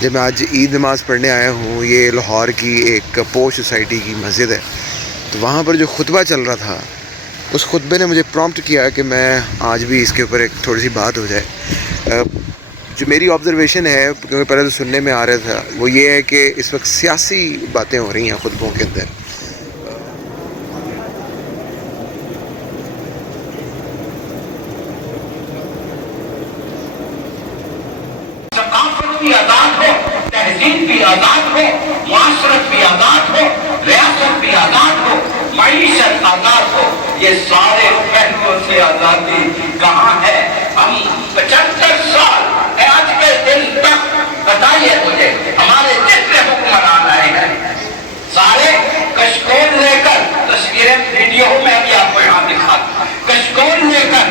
جب میں آج عید نماز پڑھنے آیا ہوں، یہ لاہور کی ایک پوش سوسائٹی کی مسجد ہے، تو وہاں پر جو خطبہ چل رہا تھا اس خطبے نے مجھے پرومپٹ کیا کہ میں آج بھی اس کے اوپر ایک تھوڑی سی بات ہو جائے۔ جو میری آبزرویشن ہے، کیونکہ پہلے تو سننے میں آ رہا تھا، وہ یہ ہے کہ اس وقت سیاسی باتیں ہو رہی ہیں خطبوں کے اندر۔ ثقافت بھی آزاد ہو، تہذیب بھی آزاد ہو، معاشرت بھی آزاد ہو، ریاست بھی آزاد ہو، معیشت آزاد ہو، یہ سارے پہلوؤں سے آزادی کہاں ہے؟ ہم 75 سال آج کے دن تک بتائیے مجھے ہمارے جتنے حکمران آئے ہیں سارے کشکول لے کر، تصویریں ویڈیو میں بھی آپ کو یہاں دکھاتا، کشکول لے کر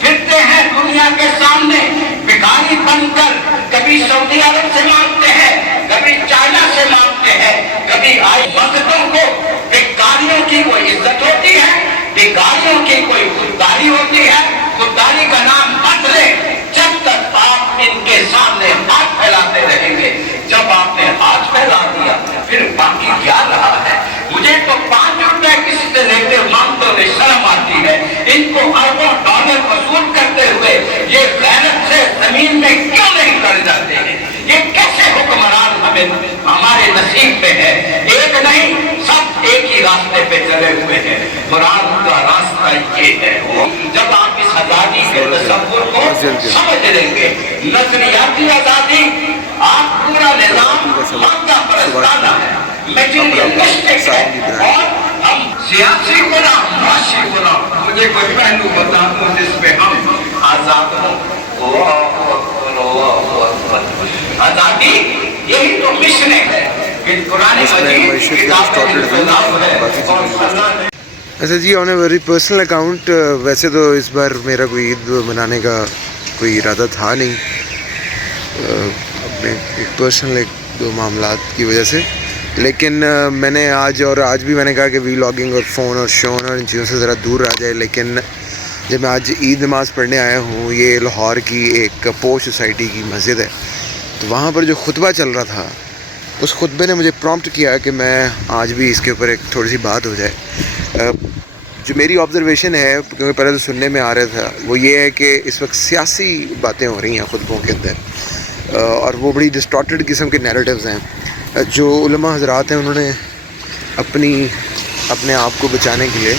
پھرتے ہیں دنیا کے سامنے، بھکاری بن کر کبھی سعودی عرب سے مانگتے ہیں، کبھی چائنا سے مانگتے ہیں، کبھی آئی مسجدوں کو بھکاریوں کی کوئی عزت ہوتی ہے، بھکاریوں کی کوئی خودداری ہوتی ہے، خودداری کا نام مت لے جب تک آپ ان کے سامنے ہاتھ پھیلاتے رہیں گے۔ جب آپ نے ہاتھ پھیلا دیا پھر باقی کیا رہا ہے؟ مجھے تو 5 روپے کسی سے لیتے مانگتے ہوئے شرم آتی ہے، ان کو اربوں ڈالر وصول کرتے ہوئے یہ غیرت سے زمین میں کیوں نہیں کر جاتے ہیں؟ یہ کیسے حکمران ہمارے نصیب میں ہے؟ ایک نہیں، سب ایک ہی راستے پہ چلے ہوئے ہیں۔ قرآن کا راستہ یہ ہے، جب آپ اس آزادی کے تصور کو سمجھ لیں گے، نظریاتی آزادی، آپ پورا نظام مادہ پرستانہ ہے، میٹیریلسٹک ہے، اور ہم سیاسی غلام، معاشی غلام۔ مجھے کوئی پہلو بتا دو جس میں ہم آزاد ہوں۔ آزادی یہی تو مشن ہے کہ قرآن مجید کتاب ہے۔ اچھا جی، آن اے ویری پرسنل اکاؤنٹ، ویسے تو اس بار میرا کوئی عید منانے کا کوئی ارادہ تھا نہیں، اپنے ایک پرسنل 1-2 معاملات کی وجہ سے، لیکن میں نے آج بھی میں نے کہا کہ ولاگنگ اور فون اور شون اور ان چیزوں سے ذرا دور رہ جائے۔ لیکن جب میں آج عید نماز پڑھنے آیا ہوں، یہ لاہور کی ایک پوش سوسائٹی کی مسجد ہے، تو وہاں پر جو خطبہ چل رہا تھا اس خطبے نے مجھے پرومپٹ کیا کہ میں آج بھی اس کے اوپر ایک تھوڑی سی بات ہو جائے۔ جو میری آبزرویشن ہے، کیونکہ پہلے تو سننے میں آ رہا تھا، وہ یہ ہے کہ اس وقت سیاسی باتیں ہو رہی ہیں خطبوں کے اندر، اور وہ بڑی ڈسٹارٹڈ قسم کے نیریٹیوز ہیں۔ جو علماء حضرات ہیں انہوں نے اپنے آپ کو بچانے کے لیے،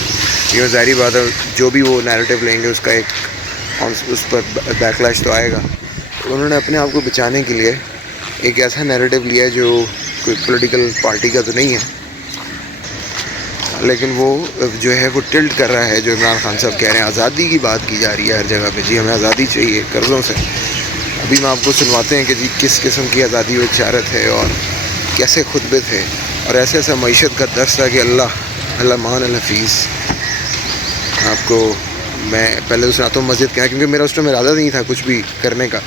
یہ ظاہری بات ہے جو بھی وہ نیریٹیو لیں گے اس کا اس پر بیکلیش تو آئے گا، انہوں نے اپنے آپ کو بچانے کے لیے ایک ایسا نیریٹیو لیا جو کوئی پولیٹیکل پارٹی کا تو نہیں ہے، لیکن وہ جو ہے وہ ٹلٹ کر رہا ہے۔ جو عمران خان صاحب کہہ رہے ہیں، آزادی کی بات کی جا رہی ہے ہر جگہ پہ، جی ہمیں آزادی چاہیے قرضوں سے۔ ابھی میں آپ کو سنواتے ہیں کہ جی کس قسم کی آزادی و اشارت ہے اور کیسے خطبے تھے، اور ایسا معیشت کا درس تھا کہ اللہ مان الحفیظ۔ آپ کو میں پہلے تو سناتا ہوں مسجد کیا، کیونکہ میرا اس ٹائم ارادہ نہیں تھا کچھ بھی کرنے کا،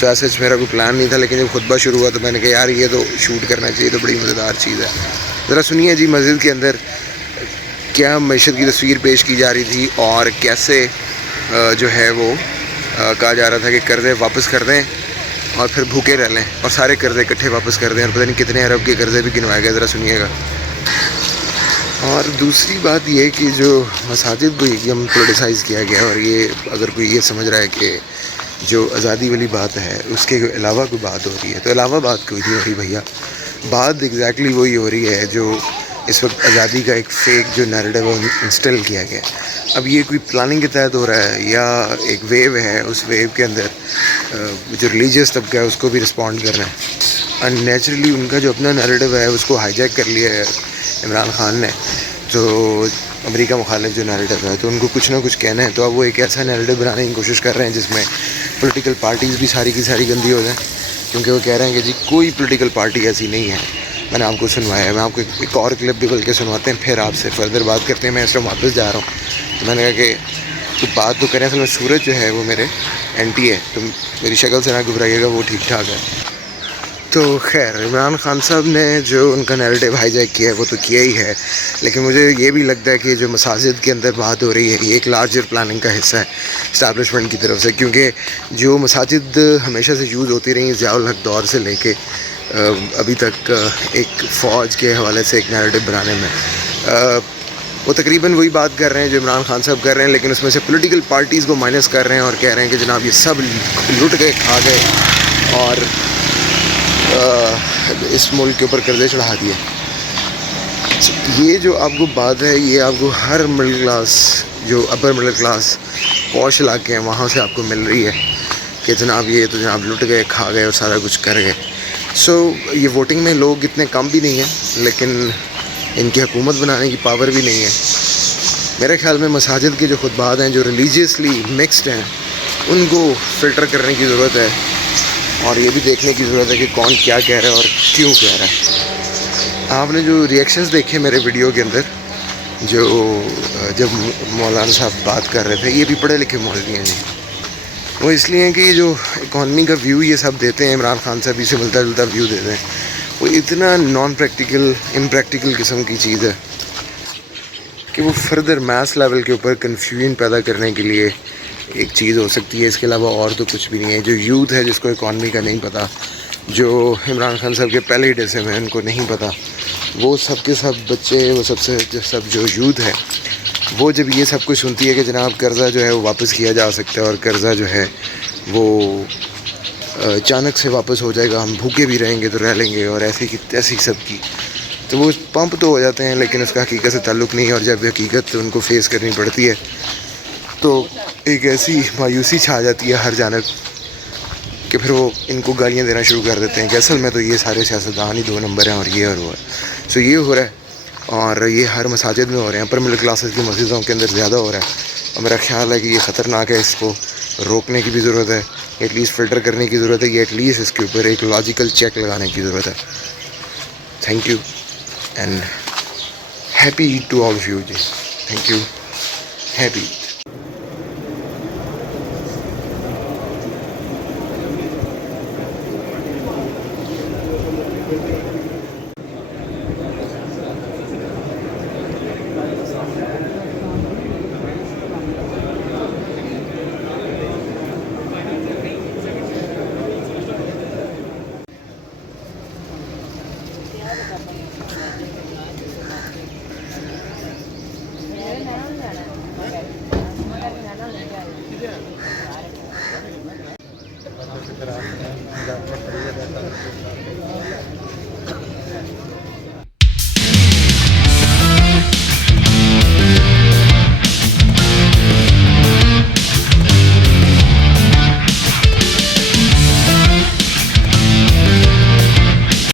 تو ایسے میرا کوئی پلان نہیں تھا، لیکن جب خطبہ شروع ہوا تو میں نے کہا یار یہ تو شوٹ کرنا چاہیے، تو بڑی مزیدار چیز ہے۔ ذرا سنیے جی مسجد کے اندر کیا معیشت کی تصویر پیش کی جا رہی تھی، اور کیسے جو ہے وہ کہا جا رہا تھا کہ قرضے واپس کر دیں اور پھر بھوکے رہ لیں، اور سارے قرضے اکٹھے واپس کر دیں، اور پتہ نہیں کتنے ارب کے قرضے بھی گنوائے گئے، ذرا سنیے گا۔ اور دوسری بات یہ کہ جو مساجد کو ہم پولیٹیسائز کیا گیا، اور یہ اگر کوئی یہ سمجھ رہا ہے کہ جو آزادی والی بات ہے اس کے علاوہ کوئی بات ہو رہی ہے، تو علاوہ بات کوئی نہیں ہو رہی بھیا، بات ایگزیکٹلی وہی ہو رہی ہے جو اس وقت آزادی کا ایک فیک جو نیریٹیو انسٹل کیا گیا۔ اب یہ کوئی پلاننگ کے تحت ہو رہا ہے یا ایک ویو ہے، اس ویو کے اندر جو ریلیجیس طبقہ ہے اس کو بھی رسپونڈ کر رہے ہیں، اینڈ نیچرلی ان کا جو اپنا نیریٹیو ہے اس کو ہائی جیک کر لیا ہے عمران خان نے، جو امریکہ مخالف جو نیریٹیو ہے، تو ان کو کچھ نہ کچھ کہنا ہے، تو اب وہ ایک ایسا نیریٹیو بنانے کی کوشش کر رہے ہیں جس میں پولیٹیکل پارٹیز بھی ساری کی ساری گندی ہو جائیں، کیونکہ وہ کہہ رہے ہیں کہ جی کوئی پولیٹیکل پارٹی ایسی نہیں ہے۔ میں نے آپ کو سنوایا ہے، میں آپ کو ایک اور کلپ بھی بلکہ سنواتے ہیں، پھر آپ سے فردر بات کرتے ہیں۔ میں اس وقت واپس جا رہا ہوں، تو میں نے کہا کہ تو بات تو کریں، اصل میں سورج جو ہے وہ میرے اینٹی ہے، تو میری شکل سے نہ گھبرائیے گا، وہ ٹھیک ٹھاک ہے۔ تو خیر عمران خان صاحب نے جو ان کا نیریٹیو ہائی جیک کیا ہے وہ تو کیا ہی ہے، لیکن مجھے یہ بھی لگتا ہے کہ جو مساجد کے اندر بات ہو رہی ہے یہ ایک لارجر پلاننگ کا حصہ ہے اسٹیبلشمنٹ کی طرف سے، کیونکہ جو مساجد ہمیشہ سے یوز ہوتی رہی ضیاء الحق دور سے لے کے ابھی تک ایک فوج کے حوالے سے ایک نیریٹیو بنانے میں وہ تقریباً وہی بات کر رہے ہیں جو عمران خان صاحب کر رہے ہیں، لیکن اس میں سے پولیٹیکل پارٹیز کو مائنس کر رہے ہیں اور کہہ رہے ہیں کہ جناب یہ سب لٹ گئے کھا گئے اور اس ملک کے اوپر قرضے چڑھا دیے۔ یہ جو آپ کو بات ہے یہ آپ کو ہر مڈل کلاس جو اپر مڈل کلاس پوش علاقے ہیں وہاں سے آپ کو مل رہی ہے کہ جناب یہ تو جناب لٹ گئے کھا گئے اور سارا کچھ کر گئے۔ یہ ووٹنگ میں لوگ اتنے کم بھی نہیں ہیں، لیکن ان کی حکومت بنانے کی پاور بھی نہیں ہے۔ میرے خیال میں مساجد کے جو خطبات ہیں جو ریلیجیسلی مکسڈ ہیں ان کو فلٹر کرنے کی ضرورت ہے، اور یہ بھی دیکھنے کی ضرورت ہے کہ کون کیا کہہ رہا ہے اور کیوں کہہ رہا ہے۔ آپ نے جو ریئیکشنز دیکھے میرے ویڈیو کے اندر جو جب مولانا صاحب بات کر رہے تھے، یہ بھی پڑھے لکھے مولوی ہیں جی، وہ اس لیے ہیں کہ یہ جو اکانومی کا ویو یہ سب دیتے ہیں عمران خان صاحب اسے ملتا جلتا ویو دیتے ہیں، وہ اتنا نان پریکٹیکل امپریکٹیکل قسم کی چیز ہے کہ وہ فردر میتھس لیول کے اوپر کنفیوژن پیدا کرنے کے لیے ایک چیز ہو سکتی ہے، اس کے علاوہ اور تو کچھ بھی نہیں ہے۔ جو یوتھ ہے جس کو اکانومی کا نہیں پتہ، جو عمران خان صاحب کے پہلے ہی ڈیسے میں ان کو نہیں پتہ، وہ سب کے سب بچے، وہ سب جو یوتھ ہے وہ جب یہ سب کچھ سنتی ہے کہ جناب قرضہ جو ہے وہ واپس کیا جا سکتا ہے اور قرضہ جو ہے وہ اچانک سے واپس ہو جائے گا، ہم بھوکے بھی رہیں گے تو رہ لیں گے اور ایسی سب کی، تو وہ پمپ تو ہو جاتے ہیں لیکن اس کا حقیقت سے تعلق نہیں ہے، اور جب حقیقت ان کو فیس کرنی پڑتی ہے تو ایک ایسی مایوسی چھا جاتی ہے ہر جانب کہ پھر وہ ان کو گالیاں دینا شروع کر دیتے ہیں کہ اصل میں تو یہ سارے سیاستدان ہی 2 نمبر ہیں اور یہ اور وہ ہے۔ یہ ہو رہا ہے اور یہ ہر مساجد میں ہو رہے ہیں، اپر مڈل کلاسز کی مسجدوں کے اندر زیادہ ہو رہا ہے، اور میرا خیال ہے کہ یہ خطرناک ہے، اس کو روکنے کی بھی ضرورت ہے، ایٹ لیسٹ فلٹر کرنے کی ضرورت ہے، یا ایٹ لیسٹ اس کے اوپر ایک لاجیکل چیک لگانے کی ضرورت ہے۔ Thank you and happy Eid to all of you جی، تھینک یو، ہیپی۔